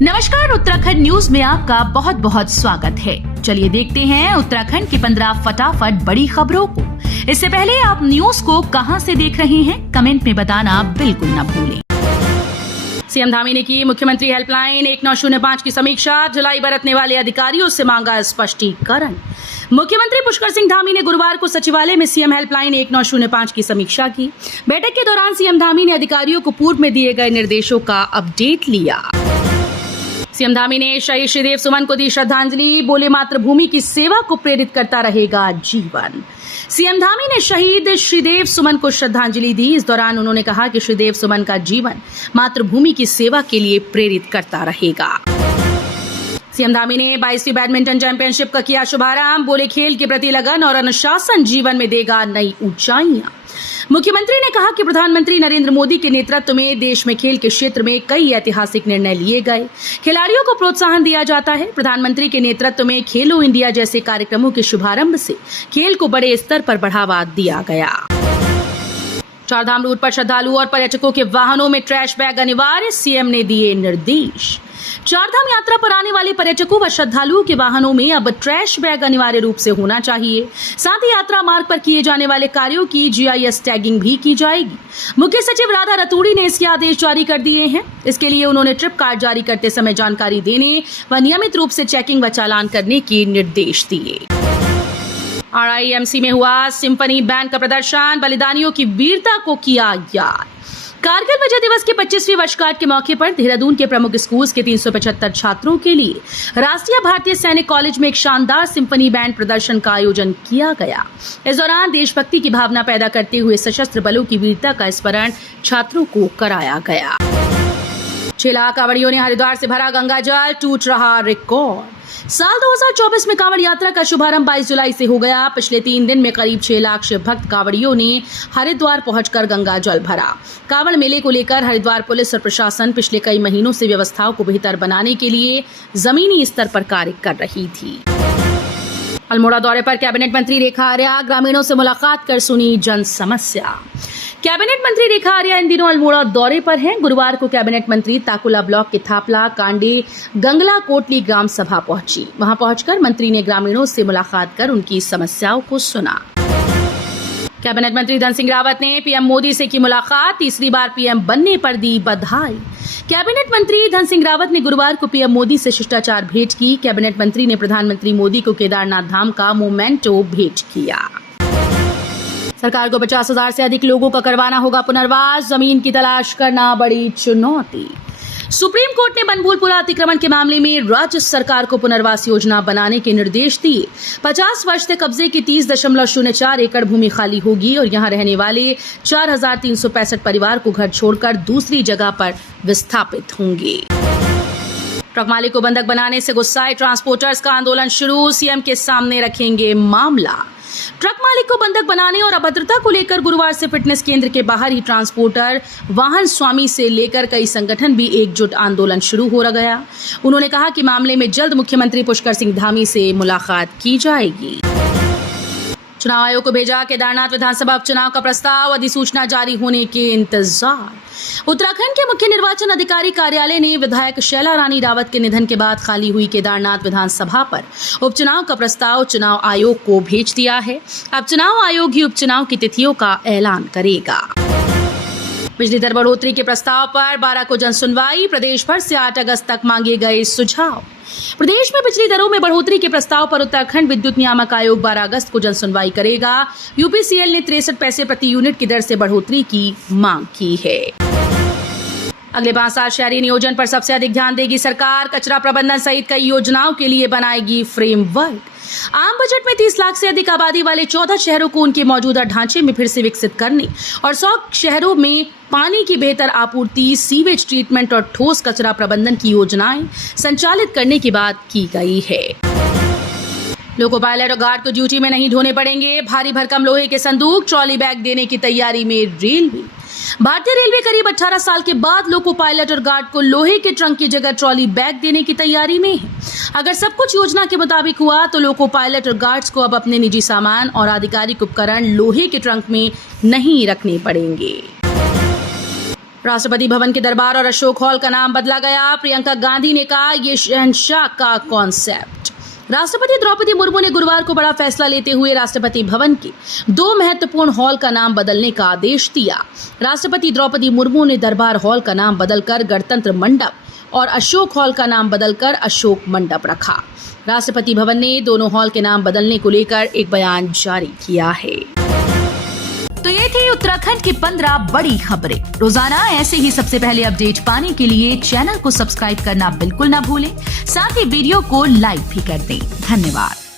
नमस्कार, उत्तराखंड न्यूज में आपका बहुत बहुत स्वागत है। चलिए देखते हैं उत्तराखंड की 15 फटाफट बड़ी खबरों को। इससे पहले आप न्यूज को कहां से देख रहे हैं, कमेंट में बताना बिल्कुल न भूलें। सीएम धामी ने की मुख्यमंत्री हेल्पलाइन 1905 की समीक्षा, ढिलाई बरतने वाले अधिकारियों से मांगा स्पष्टीकरण। मुख्यमंत्री पुष्कर सिंह धामी ने गुरुवार को सचिवालय में सीएम हेल्पलाइन 1905 की समीक्षा की। बैठक के दौरान सीएम धामी ने अधिकारियों को पूर्व में दिए गए निर्देशों का अपडेट लिया। सीएम धामी ने शहीद श्रीदेव सुमन को दी श्रद्धांजलि, बोले मातृभूमि की सेवा को प्रेरित करता रहेगा जीवन। सीएम धामी ने शहीद श्रीदेव सुमन को श्रद्धांजलि दी। इस दौरान उन्होंने कहा कि श्रीदेव सुमन का जीवन मातृभूमि की सेवा के लिए प्रेरित करता रहेगा। सीएम धामी ने 22वीं बैडमिंटन चैंपियनशिप का किया शुभारंभ, बोले खेल के प्रति लगन और अनुशासन जीवन में देगा नई ऊंचाइयां। मुख्यमंत्री ने कहा कि प्रधानमंत्री नरेंद्र मोदी के नेतृत्व में देश में खेल के क्षेत्र में कई ऐतिहासिक निर्णय लिए गए, खिलाड़ियों को प्रोत्साहन दिया जाता है। प्रधानमंत्री के नेतृत्व में खेलो इंडिया जैसे कार्यक्रमों के शुभारंभ से खेल को बड़े स्तर पर बढ़ावा दिया गया। चारधाम रूट पर श्रद्धालुओं और पर्यटकों के वाहनों में ट्रैश बैग अनिवार्य, सीएम ने दिए निर्देश। चारधाम यात्रा पर आने वाले पर्यटकों व श्रद्धालुओं के वाहनों में अब ट्रैश बैग अनिवार्य रूप से होना चाहिए। साथ ही यात्रा मार्ग पर किए जाने वाले कार्यों की GIS टैगिंग भी की जाएगी। मुख्य सचिव राधा रतूड़ी ने इसके आदेश जारी कर दिए हैं। इसके लिए उन्होंने ट्रिप कार्ड जारी करते समय जानकारी देने व नियमित रूप से चेकिंग व चालान करने के निर्देश दिए। RIMC में हुआ सिम्फनी बैंड का प्रदर्शन, बलिदानियों की वीरता को किया याद। कारगिल विजय दिवस के 25वीं वर्षगांठ के मौके पर देहरादून के प्रमुख स्कूल्स के 375 छात्रों के लिए राष्ट्रीय भारतीय सैनिक कॉलेज में एक शानदार सिम्फनी बैंड प्रदर्शन का आयोजन किया गया। इस दौरान देशभक्ति की भावना पैदा करते हुए सशस्त्र बलों की वीरता का स्मरण छात्रों को कराया गया। 6 लाख कांवड़ियों ने हरिद्वार से भरा गंगा जल, टूट रहा रिकॉर्ड। साल 2024 में कांवड़ यात्रा का शुभारंभ 22 जुलाई से हो गया। पिछले 3 दिन में करीब 6 लाख शिव भक्त कांवड़ियों ने हरिद्वार पहुंचकर गंगा जल भरा। कांवड़ मेले को लेकर हरिद्वार पुलिस और प्रशासन पिछले कई महीनों से व्यवस्थाओं को बेहतर बनाने के लिए जमीनी स्तर पर कार्य कर रही थी। अल्मोड़ा दौरे पर कैबिनेट मंत्री रेखा आर्या, ग्रामीणों से मुलाकात कर सुनी जन समस्या। कैबिनेट मंत्री रेखा आर्या इन दिनों अल्मोड़ा दौरे पर हैं। गुरुवार को कैबिनेट मंत्री ताकुला ब्लॉक के थापला, कांडे, गंगला कोटली ग्राम सभा पहुंची। वहां पहुंचकर मंत्री ने ग्रामीणों से मुलाकात कर उनकी समस्याओं को सुना। कैबिनेट मंत्री धन सिंह रावत ने पीएम मोदी से की मुलाकात, तीसरी बार पीएम बनने पर दी बधाई। कैबिनेट मंत्री धन सिंह रावत ने गुरुवार को पीएम मोदी से शिष्टाचार भेंट की। कैबिनेट मंत्री ने प्रधानमंत्री मोदी को केदारनाथ धाम का मोमेंटो भेंट किया। सरकार को 50,000 से अधिक लोगों का करवाना होगा पुनर्वास, जमीन की तलाश करना बड़ी चुनौती। सुप्रीम कोर्ट ने बनभूलपुरा अतिक्रमण के मामले में राज्य सरकार को पुनर्वास योजना बनाने के निर्देश दिए। 50 वर्ष से कब्जे की 30.04 एकड़ भूमि खाली होगी और यहां रहने वाले 4,365 परिवार को घर छोड़कर दूसरी जगह पर विस्थापित होंगे। ट्रक मालिक को बंधक बनाने से गुस्साए ट्रांसपोर्टर्स का आंदोलन शुरू, सीएम के सामने रखेंगे मामला। ट्रक मालिक को बंधक बनाने और अभद्रता को लेकर गुरुवार से फिटनेस केंद्र के बाहर ही ट्रांसपोर्टर, वाहन स्वामी से लेकर कई संगठन भी एकजुट आंदोलन शुरू हो गया। उन्होंने कहा कि मामले में जल्द मुख्यमंत्री पुष्कर सिंह धामी से मुलाकात की जाएगी। चुनाव आयोग को भेजा केदारनाथ विधानसभा उपचुनाव का प्रस्ताव, अधिसूचना जारी होने के इंतजार। उत्तराखंड के मुख्य निर्वाचन अधिकारी कार्यालय ने विधायक शैला रानी रावत के निधन के बाद खाली हुई केदारनाथ विधानसभा पर उपचुनाव का प्रस्ताव चुनाव आयोग को भेज दिया है। अब चुनाव आयोग ही उपचुनाव की तिथियों का ऐलान करेगा। बिजली दर बढ़ोतरी के प्रस्ताव पर 12 को जन सुनवाई, प्रदेश भर से 8 अगस्त तक मांगे गए सुझाव। प्रदेश में बिजली दरों में बढ़ोतरी के प्रस्ताव पर उत्तराखंड विद्युत नियामक आयोग 12 अगस्त को जन सुनवाई करेगा। UPCL ने 63 पैसे प्रति यूनिट की दर से बढ़ोतरी की मांग की है। अगले 5 साल शहरी नियोजन पर सबसे अधिक ध्यान देगी सरकार, कचरा प्रबंधन सहित कई योजनाओं के लिए बनाएगी फ्रेमवर्क। आम बजट में 30 लाख से अधिक आबादी वाले 14 शहरों को उनके मौजूदा ढांचे में फिर से विकसित करने और 100 शहरों में पानी की बेहतर आपूर्ति, सीवेज ट्रीटमेंट और ठोस कचरा प्रबंधन की योजनाएं संचालित करने की बात की गई है। लोको पायलट और गार्ड को ड्यूटी में नहीं ढोने पड़ेंगे, भारी भरकम लोहे के संदूक, ट्रॉली बैग देने की तैयारी में रेलवे। भारतीय रेलवे करीब 18 साल के बाद लोको पायलट और गार्ड को लोहे के ट्रंक की जगह ट्रॉली बैग देने की तैयारी में है। अगर सब कुछ योजना के मुताबिक हुआ तो लोको पायलट और गार्ड्स को अब अपने निजी सामान और आधिकारिक उपकरण लोहे के ट्रंक में नहीं रखने पड़ेंगे। राष्ट्रपति भवन के दरबार और अशोक हॉल का नाम बदला गया। प्रियंका गांधी ने कहा, ये शहंशाह का कॉन्सेप्ट। राष्ट्रपति द्रौपदी मुर्मू ने गुरुवार को बड़ा फैसला लेते हुए राष्ट्रपति भवन के 2 महत्वपूर्ण हॉल का नाम बदलने का आदेश दिया। राष्ट्रपति द्रौपदी मुर्मू ने दरबार हॉल का नाम बदलकर गणतंत्र मंडप और अशोक हॉल का नाम बदलकर अशोक मंडप रखा। राष्ट्रपति भवन ने दोनों हॉल के नाम बदलने को लेकर एक बयान जारी किया है। तो ये थी उत्तराखंड की 15 बड़ी खबरें। रोजाना ऐसे ही सबसे पहले अपडेट पाने के लिए चैनल को सब्सक्राइब करना बिल्कुल ना भूलें। साथ ही वीडियो को लाइक भी कर दें। धन्यवाद।